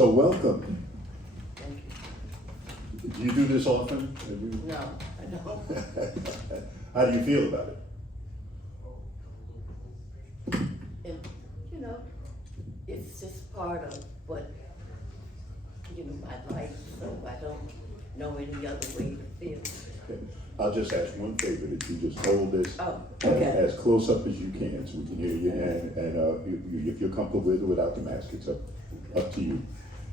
So welcome. Do you do this often? No, I don't. How do you feel about it? And, you know, it's just part of what, my life, so I don't know any other way to feel. Okay. I'll just ask one favor, that you just hold this as close up as you can so we can hear you, and if you're comfortable with it without the mask, it's up to you.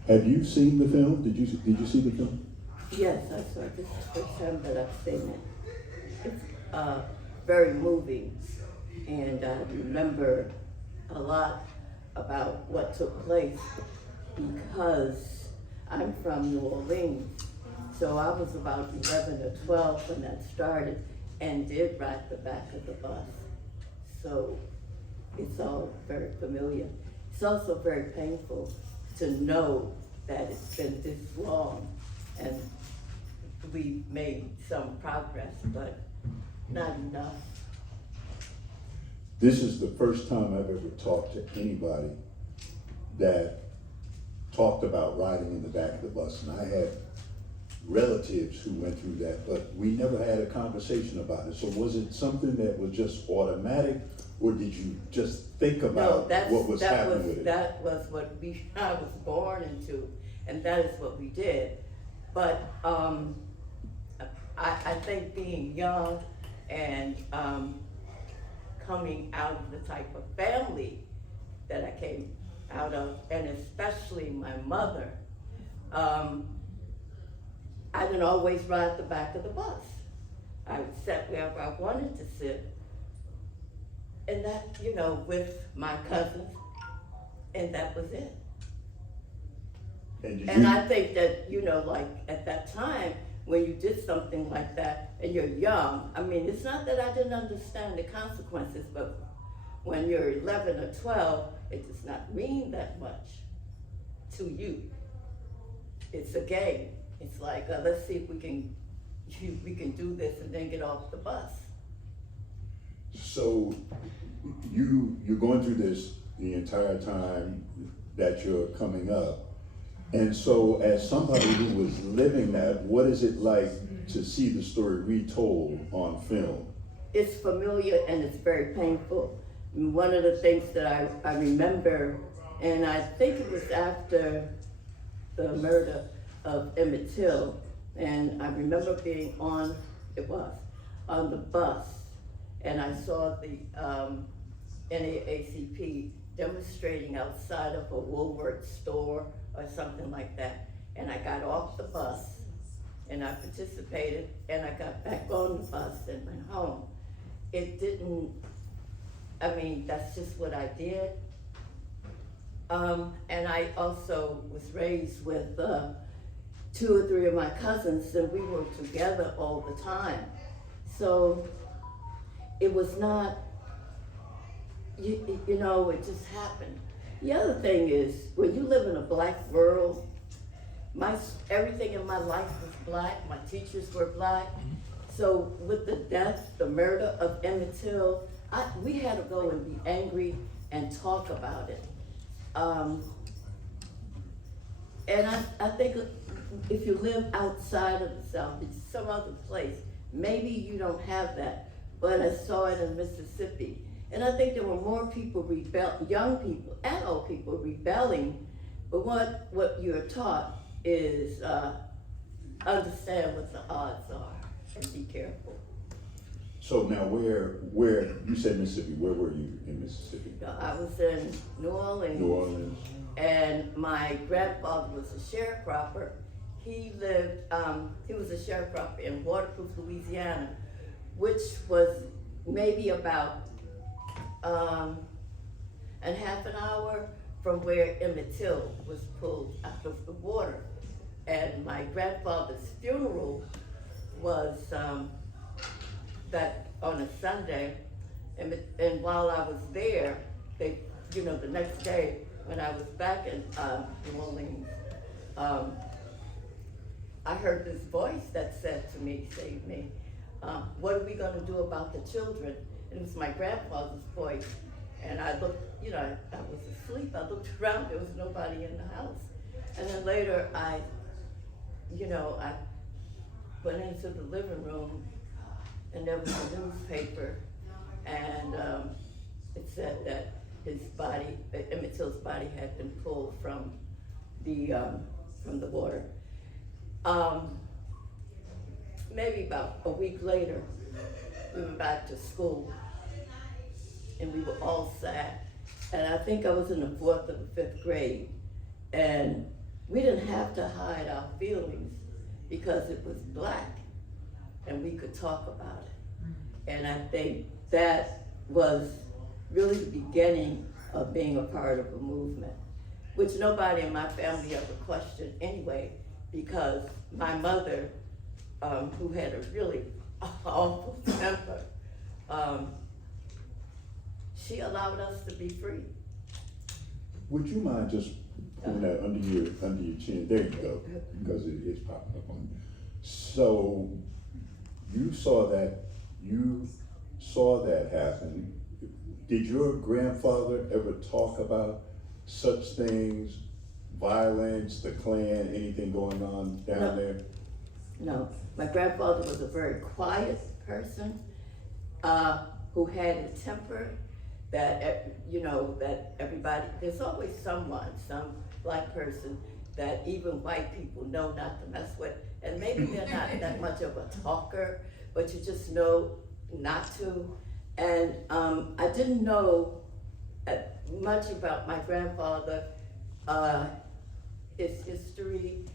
Have you seen the film? Did you see the film? Yes, I saw it. This is the first time that I've seen it. It's very moving, and I remember a lot about what took place because I'm from New Orleans. So I was about 11 or 12 when that started and did ride the back of the bus. So it's all very familiar. It's also very painful to know that it's been this long and we made some progress, but not enough. This is the first time I've ever talked to anybody that talked about riding in the back of the bus, and I had relatives who went through that, but we never had a conversation about it. So was it something that was just automatic, or did you just think about what was happening with it? That was what I was born into, and that is what we did. But I think being young and coming out of the type of family that I came out of, and especially my mother, I didn't always ride the back of the bus. I would sit wherever I wanted to sit, and that, with my cousins, and that was it. And I think that, like at that time, when you did something like that and you're young, I mean, it's not that I didn't understand the consequences, but when you're 11 or 12, it does not mean that much to you. It's a game. It's like, let's see if we can do this and then get off the bus. So you're going through this the entire time that you're coming up. And so as somebody who was living that, what is it like to see the story retold on film? It's familiar and it's very painful. And one of the things that I remember, and I think it was after the murder of Emmett Till, and I remember being on the bus, and I saw the NAACP demonstrating outside of a Woolworth store or something like that. And I got off the bus and I participated, and I got back on the bus and went home. That's just what I did. And I also was raised with 2 or 3 of my cousins, and we were together all the time. So it was not, it just happened. The other thing is, when you live in a black world, everything in my life was black, my teachers were black. So with the murder of Emmett Till, we had to go and be angry and talk about it. And I think if you live outside of the South, it's some other place, maybe you don't have that, but I saw it in Mississippi. And I think there were more people young people and old people rebelling, but what you're taught is understand what the odds are and be careful. So now where you said Mississippi, where were you in Mississippi? I was in New Orleans. New Orleans. And my grandfather was a sharecropper. He was a sharecropper in Waterproof, Louisiana, which was maybe about and half an hour from where Emmett Till was pulled out of the water. And my grandfather's funeral was that on a Sunday, and while I was there, they, the next day when I was back in New Orleans, I heard this voice that said to me, what are we gonna do about the children? And it was my grandfather's voice. And I looked, I was asleep. I looked around, there was nobody in the house. And then later I went into the living room and there was a newspaper and it said that his body, Emmett Till's body had been pulled from the water. Maybe about a week later, we went back to school and we were all sad. And I think I was in the 4th or the 5th grade. And we didn't have to hide our feelings because it was Black and we could talk about it. And I think that was really the beginning of being a part of a movement, which nobody in my family ever questioned anyway, because my mother, who had a really awful temper, she allowed us to be free. Would you mind just putting that under your chin? There you go, because it is popping up on you. So you saw that happen. Did your grandfather ever talk about such things, violence, the Klan, anything going on down there? No, my grandfather was a very quiet person who had a temper that, that everybody, there's always some Black person that even white people know not to mess with. And maybe they're not that much of a talker, but you just know not to. And I didn't know much about my grandfather, his history,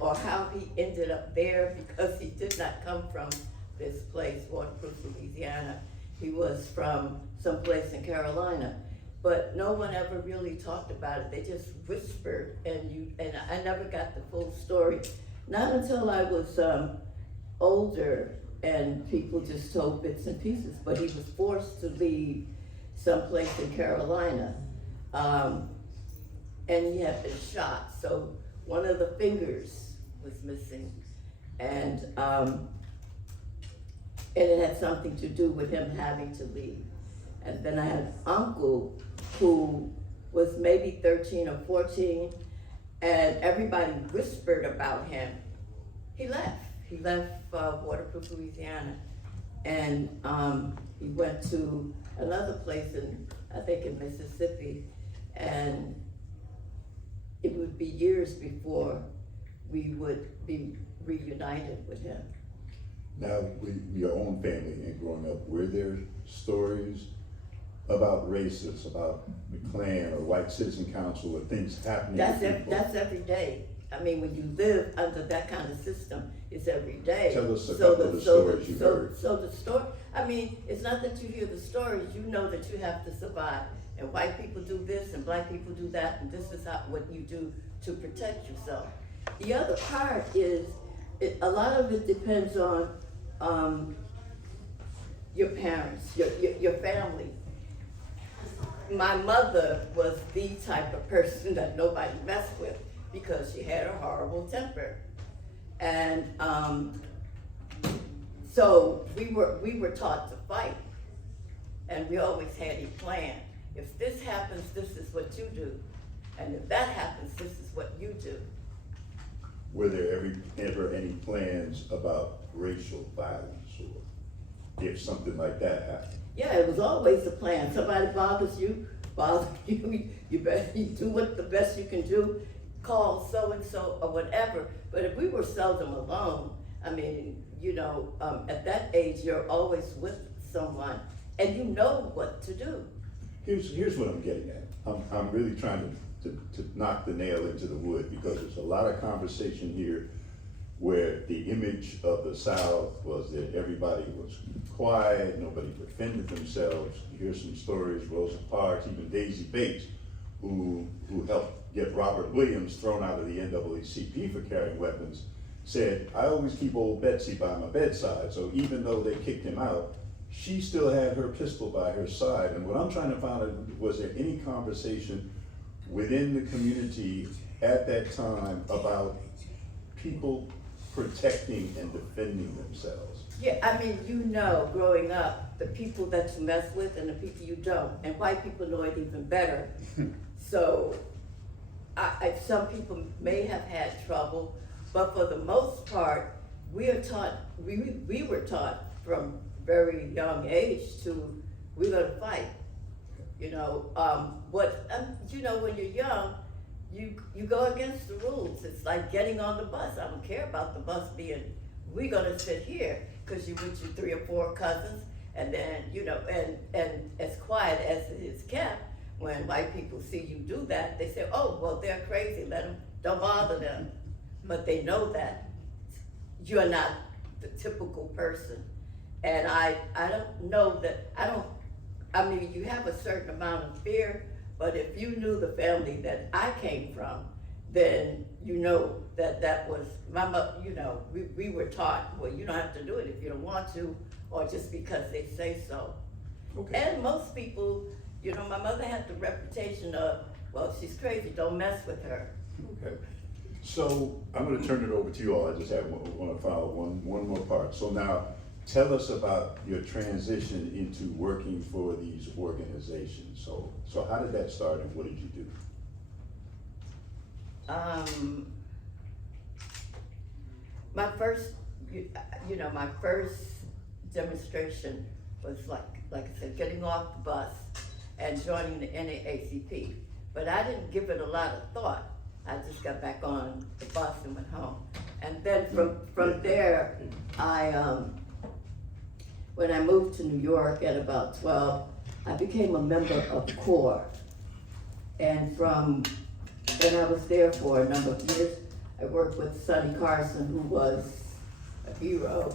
or how he ended up there, because he did not come from this place, Waterproof, Louisiana. He was from someplace in Carolina, but no one ever really talked about it. They just whispered, and I never got the full story. Not until I was older, and people just told bits and pieces. But he was forced to leave someplace in Carolina, and he had been shot. So one of the fingers was missing, and it had something to do with him having to leave. And then I had an uncle who was maybe 13 or 14, and everybody whispered about him. He left Waterproof, Louisiana, and he went to another place in Mississippi, and it would be years before we would be reunited with him. Now, with your own family and growing up, were there stories about racists, about the Klan or White Citizen Council, or things happening to people? That's every day. I mean, when you live under that kind of system, it's every day. Tell us a couple of the stories you heard. So the story, I mean, it's not that you hear the stories, you know that you have to survive. And white people do this, and Black people do that, and this is what you do to protect yourself. The other part is, a lot of it depends on your parents, your family. My mother was the type of person that nobody messed with because she had a horrible temper. And so we were taught to fight, and we always had a plan. If this happens, this is what you do. And if that happens, this is what you do. Were there ever any plans about racial violence, or if something like that happened? Yeah, it was always a plan. Somebody bothers you, you better do the best you can do, call so-and-so or whatever. But if we were seldom alone, I mean, at that age, you're always with someone and you know what to do. here's what I'm getting at. I'm really trying to knock the nail into the wood, because there's a lot of conversation here where the image of the South was that everybody was quiet, nobody defended themselves. You hear some stories, Rosa Parks, even Daisy Bates, who helped get Robert Williams thrown out of the NAACP for carrying weapons, said, I always keep old Betsy by my bedside. So even though they kicked him out, she still had her pistol by her side. And what I'm trying to find out, was there any conversation within the community at that time about people protecting and defending themselves? Yeah, I mean, you know, growing up, the people that you mess with and the people you don't, and white people know it even better. So, some people may have had trouble, but for the most part, we were taught from very young age to, we're gonna fight. You know, you know, when you're young, you go against the rules. It's like getting on the bus. I don't care about the bus being, we're gonna sit here, because you with your 3 or 4 cousins, and then, you know, and as quiet as it is kept, when white people see you do that, they say, oh, well, they're crazy, don't bother them. But they know that you're not the typical person. And I don't know that, I mean, you have a certain amount of fear, but if you knew the family that I came from, then you know that was, my mother, you know, we were taught, well, you don't have to do it if you don't want to, or just because they say so. Okay. And most people, you know, my mother had the reputation of, well, she's crazy, don't mess with her. Okay. So I'm going to turn it over to you all. I just want to follow one more part. So now, tell us about your transition into working for these organizations. So how did that start, and what did you do? My first, you know, my first demonstration was like I said, getting off the bus and joining the NAACP. But I didn't give it a lot of thought. I just got back on the bus and went home. And then from there, when I moved to New York at about 12, I became a member of CORE. And and I was there for a number of years. I worked with Sonny Carson, who was a hero,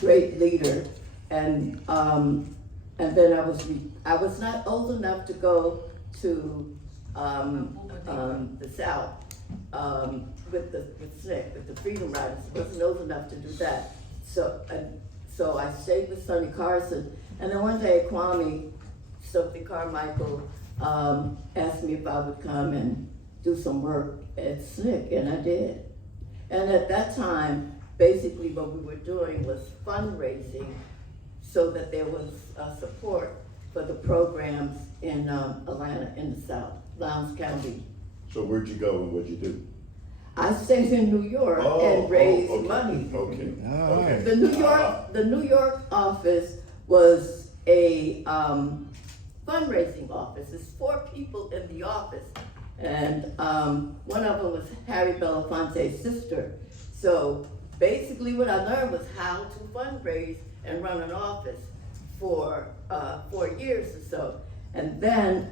great leader. And then I was not old enough to go to the South with SNCC, with the Freedom Riders. I wasn't old enough to do that. So I stayed with Sonny Carson, and then one day Kwame, Sophie Carmichael, asked me if I would come and do some work at SNCC, and I did. And at that time, basically what we were doing was fundraising so that there was support for the programs in Atlanta, in the South, Lowndes County. So where'd you go and what'd you do? I stayed in New York and raised okay. money. Okay. Okay. The New York office was a fundraising office. There's 4 people in the office, and one of them was Harry Belafonte's sister. So basically what I learned was how to fundraise and run an office for 4 years or so. And then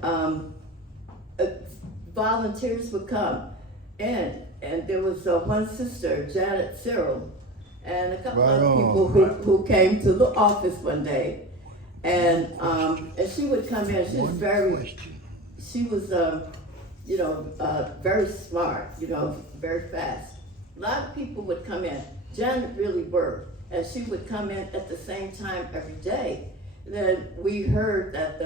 volunteers would come, and there was one sister, Janet Cyril, and a couple Right of on. people who came to the office one day, and she would come in. She was very smart, you know, very fast. A lot of people would come in. Janet really worked, and she would come in at the same time every day. Then we heard that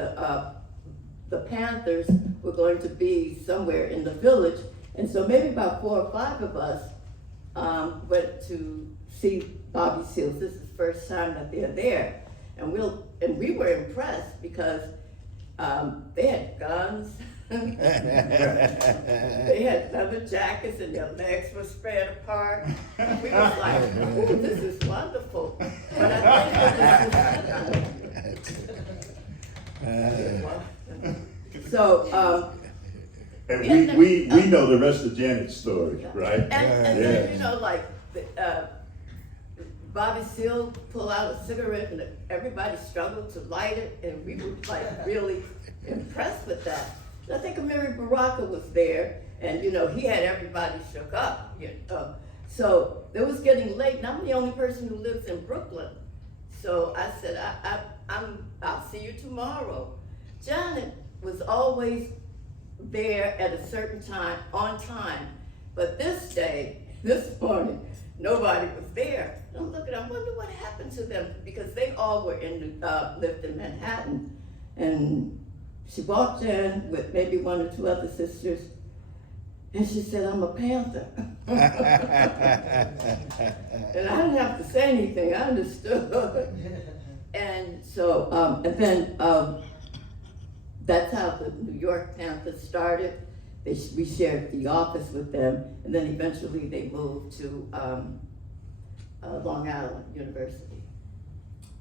the Panthers were going to be somewhere in the village, and so maybe about 4 or 5 of us went to see Bobby Seals. This is the first time that they're there, and we were impressed because they had guns. They had leather jackets and their legs were spread apart. We was like, "Ooh, this is wonderful." But I think so. And we know the rest of Janet's story, right? And then, you know, like, Bobby Seale pull out a cigarette and everybody struggled to light it, and we were like really impressed with that. And I think Amiri Baraka was there, and you know, he had everybody shook up. So it was getting late, and I'm the only person who lives in Brooklyn. So I said, I'll see you tomorrow. Janet was always there at a certain time, on time. But this morning, nobody was there. And I'm looking, I wonder what happened to them, because they all were lived in Manhattan. And she walked in with maybe one or two other sisters, and she said, I'm a Panther. And I didn't have to say anything, I understood. And so, and then that's how the New York Panthers started. We shared the office with them, and then eventually they moved to Long Island University.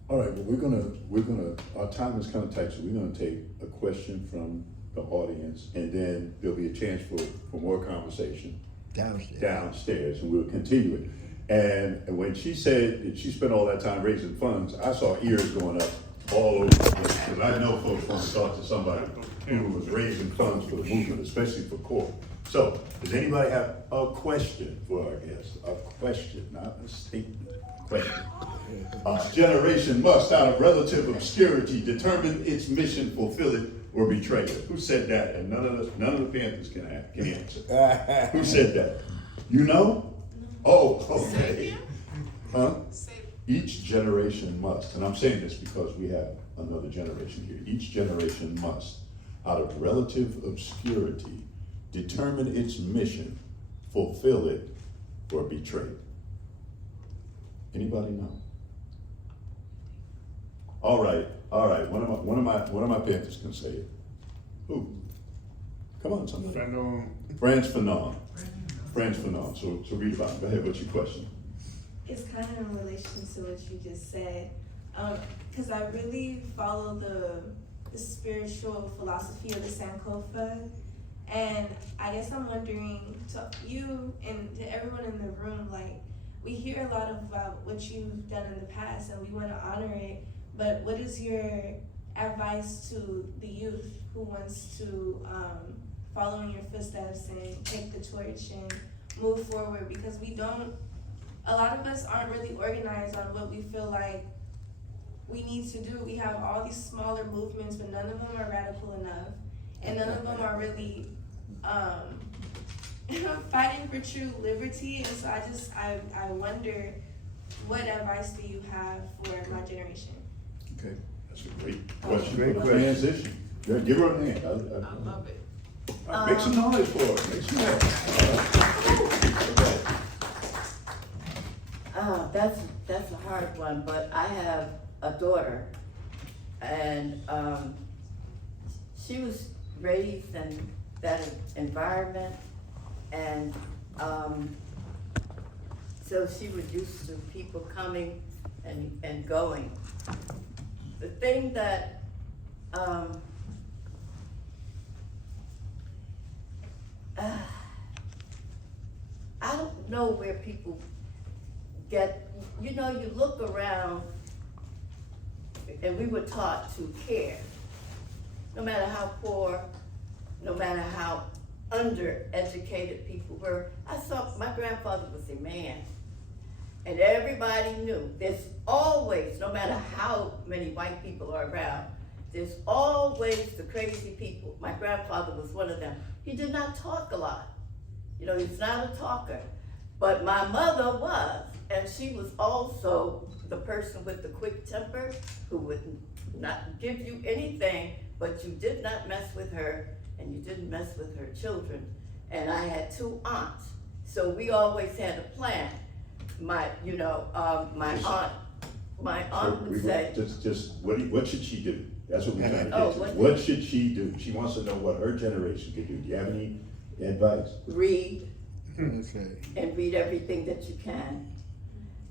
All right, well, our time is kind of tight, so we're gonna take a question from the audience, and then there'll be a chance for more conversation downstairs, and we'll continue it. And when she said that she spent all that time raising funds, I saw ears going up all over the place, because I know folks want to talk to somebody who was raising funds for the movement, especially for CORE. So, does anybody have a question for our guest? A question, not a statement, question. Generation must, out of relative obscurity, determine its mission, fulfill it, or betray it. Who said that? And none of the Panthers can answer. Who said that? You know? Oh, okay. Huh? Each generation must, and I'm saying this because we have another generation here. Each generation must, out of relative obscurity, determine its mission, fulfill it, or betray it. Anybody know? All right. One of my Panthers can say it. Who? Come on, somebody. Frantz Fanon. Frantz Fanon. So read about it. Go ahead. What's your question? It's kind of in relation to what you just said, because I really follow the spiritual philosophy of the Sankofa, and I guess I'm wondering to you and to everyone in the room, like, we hear a lot about what you've done in the past, and we want to honor it, but what is your advice to the youth who wants to follow in your footsteps and take the torch and move forward? Because a lot of us aren't really organized on what we feel like we need to do. We have all these smaller movements, but none of them are radical enough, and none of them are really fighting for true liberty. And so I wonder, what advice do you have for my generation? Okay, that's a great question. Great question. Transition. Yeah, give her a hand. I love it. Make some noise for her. Make some noise. That's a hard one, but I have a daughter, and she was raised in that environment, and so she was used to people coming and going. The thing that I don't know where people get, you look around, and we were taught to care, no matter how poor, no matter how undereducated people were. I saw my grandfather was a man, and everybody knew there's always, no matter how many white people are around, there's always the crazy people. My grandfather was one of them. He did not talk a lot. He's not a talker. But my mother was, and she was also the person with the quick temper who would not give you anything, but you did not mess with her, and you didn't mess with her children. And I had 2 aunts, so we always had a plan. My aunt would say, just what should she do? That's what we're trying to get Oh, to. what What should she do? She wants to know what her generation could do. Do you have any advice? read, Okay. and read everything that you can,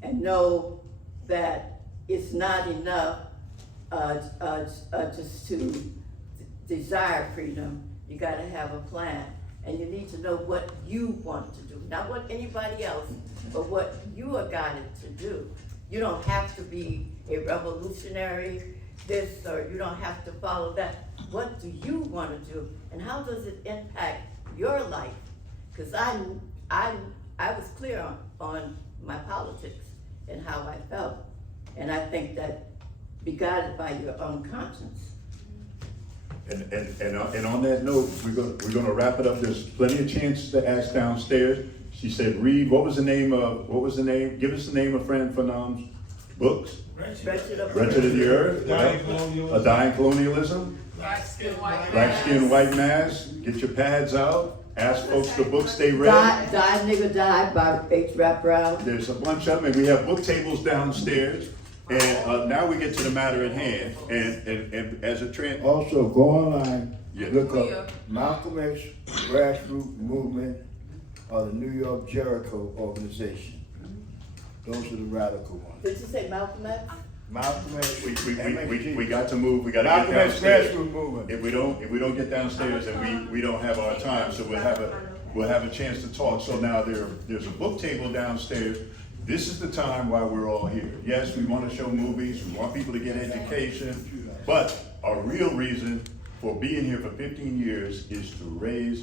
and know that it's not enough just to desire freedom. You got to have a plan, and you need to know what you want to do, not what anybody else, but what you are guided to do. You don't have to be a revolutionary, this, or you don't have to follow that. What do you want to do, and how does it impact your life? Because I was clear on my politics and how I felt, and I think that be guided by your own conscience. And on that note, we're gonna wrap it up. There's plenty of chances to ask downstairs. She said, read, give us the name of Fran Fanon's books? Wretched of Wretched of the Earth, A Dying Colonialism, Black Skin, White Black Skin, White Mask. Get your pads out, ask folks the books they read. Die Nigga Die by H. Rap Brown. There's a bunch of them, and we have book tables downstairs. And now we get to the matter at hand, and as a trend. Also, go online, Yeah. look up Malcolm X grassroots movement of the New York Jericho organization. Those are the radical ones. Did you say Malcolm X? Malcolm X. We got to move, we gotta get Malcolm X downstairs. grassroots movement. If we don't get downstairs, then we don't have our time, so we'll have a chance to talk. So now there's a book table downstairs. This is the time why we're all here. Yes, we want to show movies, we want people to get education, but our real reason for being here for 15 years is to raise